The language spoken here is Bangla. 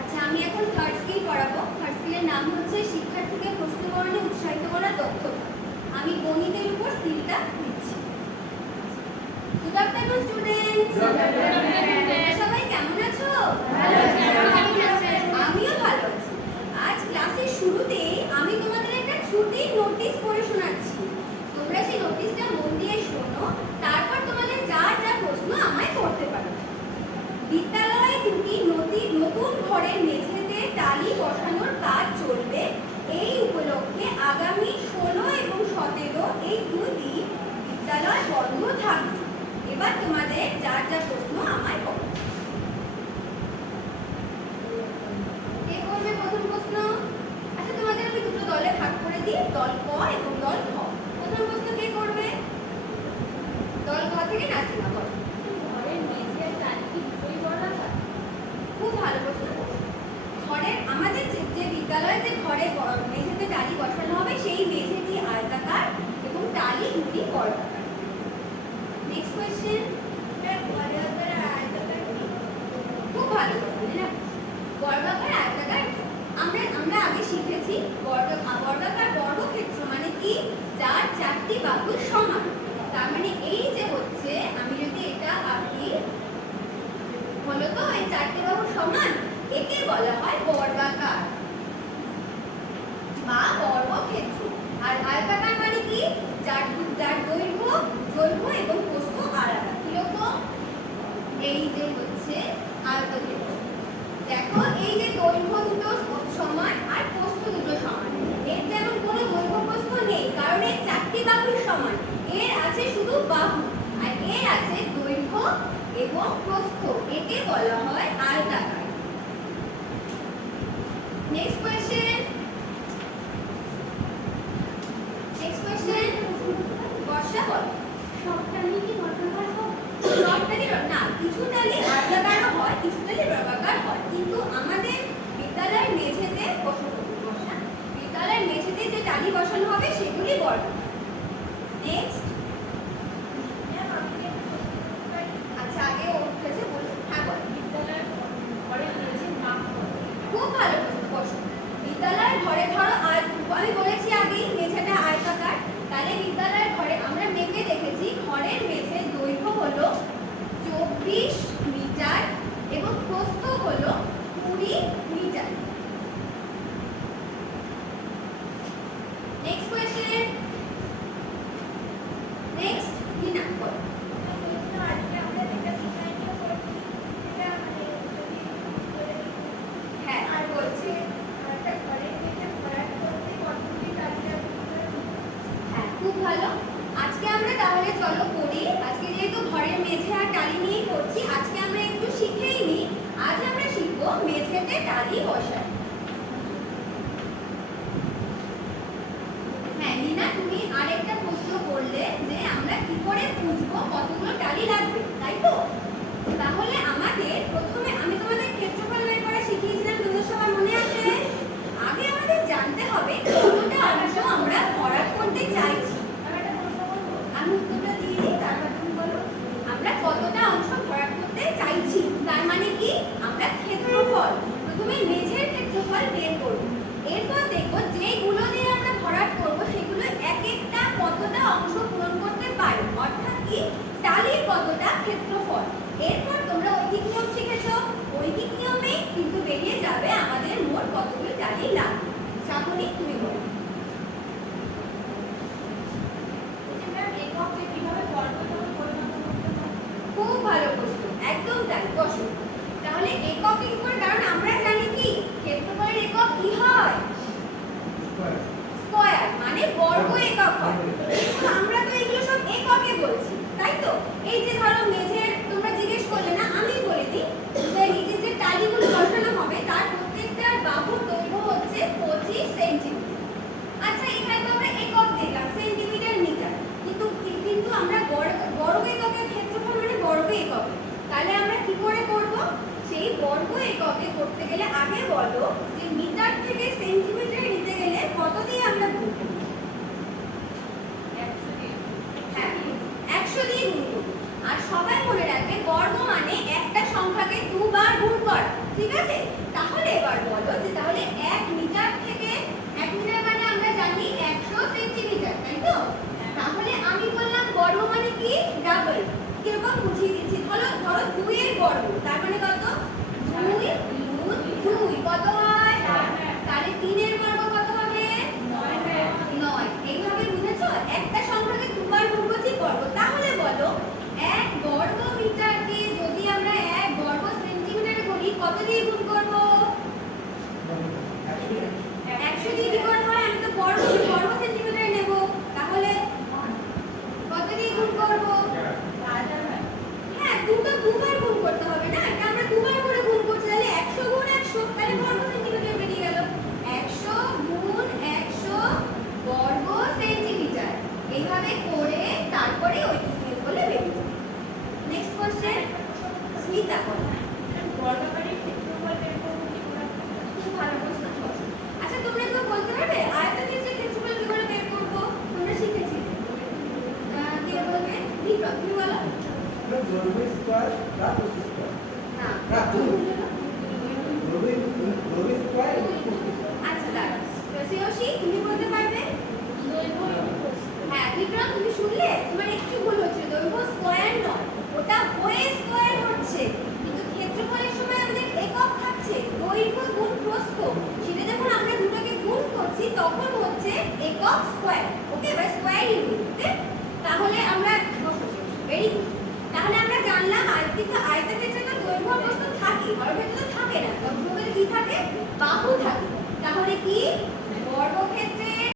আচ্ছা আমি এখন থার্ড স্কিল পড়াবো। থার্ড স্কিলের নাম হচ্ছে শিক্ষার্থীকে প্রশ্নকরণে উৎসাহিত করার দক্ষতা। আমি গণিতের উপর স্কিলটা দিচ্ছি। গুড আফটারনুন স্টুডেন্টস সবাই কেমন আছো? আমিও ভালো আছি। আজ ক্লাসের শুরুতেই আমি তোমাদের একটা ছুটির নোটিশ পড়ে শোনাচ্ছি তোমরা সেই নোটিশটা মন দিয়ে শোনো তারপর তোমাদের যা যা প্রশ্ন আমায় করতে পারো বিদ্যালয়ে দুটি নদী নতুন ঘরের মেঝেতে টালি বসানোর কাজ চলবে এই উপলক্ষে আগামী ষোলো এবং সতেরো এই দুদিন বিদ্যালয় বন্ধ থাকবে এবার তোমাদের যার যা প্রশ্ন আমায় করো কে করবে প্রথম প্রশ্ন? আচ্ছা তোমাদের আমি দুটো দলে ভাগ করে দিই দল ক এবং দল খ প্রথম প্রশ্ন কে করবে? দল ক থেকে নাসিমা করো। খুব ভালো প্রশ্ন। ঘরের আমাদের যে যে বিদ্যালয়ে যে ঘরে মেঝেতে টালি বসানো হবে সেই মেঝেটি আয়তাকার এবং টালি দুটি বর্গাকার নেক্সট কোয়েশ্চেন মানে কি? যার চারটি বাহু সমান। তার মানে চারটি বাহু সমান? একে বলা হয় বর্গাকার বা বর্গক্ষেত্র। আর আয়তাকার মানে কি? যার যার দৈর্ঘ্য দৈর্ঘ্য এবং প্রস্থ আলাদা কীরকম এই যে হচ্ছে আয়তক্ষেত্র দেখো এই যে দৈর্ঘ্য দুটো সমান আর প্রস্থ দুটো সমান এর যেমন কোনো দৈর্ঘ্য প্রস্থ নেই কারণ এর চারটি বাহুর সমান এর আছে শুধু বাহু আর এর আছে দৈর্ঘ্য এবং প্রস্থ একে বলা হয় আয়তাকার। Next question next question Barsha বল। সবটালি না কিছু টালি আয়তাকারও হয় কিছু টালি বর্গাকার হয়। কিন্তু আমাদের বিদ্যালয়ের মেঝেতে বসো বর্ষা। বিদ্যালয়ের মেঝেতে যে টালি বসানো হবে সেগুলি বর্গাকার। নেক্সট আচ্ছা আগে ও উঠেছে বলুন হ্যাঁ বল খুব ভালো প্রশ্ন বসো বিদ্যালয়ের ঘরে ধরো আয় আমি বলেছি আগেই মেঝেটা আয়তাকার তাহলে বিদ্যালয়ের ঘরে আমরা মেপে দেখেছি ঘরের মেঝের দৈর্ঘ্য হলো চব্বিশ মিটার এবং প্রস্থ হলো কুড়ি metre next question next Nina বলো হ্যাঁ আর বলছি হ্যাঁ খুব ভালো আজকে আমরা তাহলে চলো করি আজকে যেহেতু ঘরের মেঝে আর টালি নিয়েই করছি আজকে আমরা একটু শিখেই নিই আজ আমরা শিখব মেঝেতে টালি হ্যাঁ নিনা তুমি আরেকটা প্রশ্ন করলে যে আমরা কি করে বুঝব কতগুলো টালি লাগবে তাই তো? তাহলে আমাদের প্রথমে আমি তোমাদের ক্ষেত্রফল বের করা শিখিয়েছিলাম তোমাদের সবার মনে আছে? আগে আমাদের জানতে হবে কতটা অংশ আমরা ভরাট করতে চাইছি। আমি উত্তরটা শ্রাবণী এককে। তাহলে আমরা কি করে করব? সেই বর্গ এককে করতে গেলে আগে বলো যে মিটার থেকে সেন্টিমিটারে নিতে গেলে কত দিয়ে আমরা গুণ করব। হ্যাঁ একশো দিয়ে গুণ করব। আর সবাই মনে রাখবে বর্গ মানে একটা সংখ্যাকে দুবার গুণ করা ঠিক আছে? তাহলে এবার বলো যে ফিরিয়ে দিব স্কয়ার আচ্ছা দাঁড়াও। শ্রেয়সী তুমি বলতে পারবে? হ্যাঁ বিক্রম তুমি শুনলে? তোমার একটু ভুল হচ্ছে বাহু থাকে। তাহলে কি? বর্গক্ষেত্রে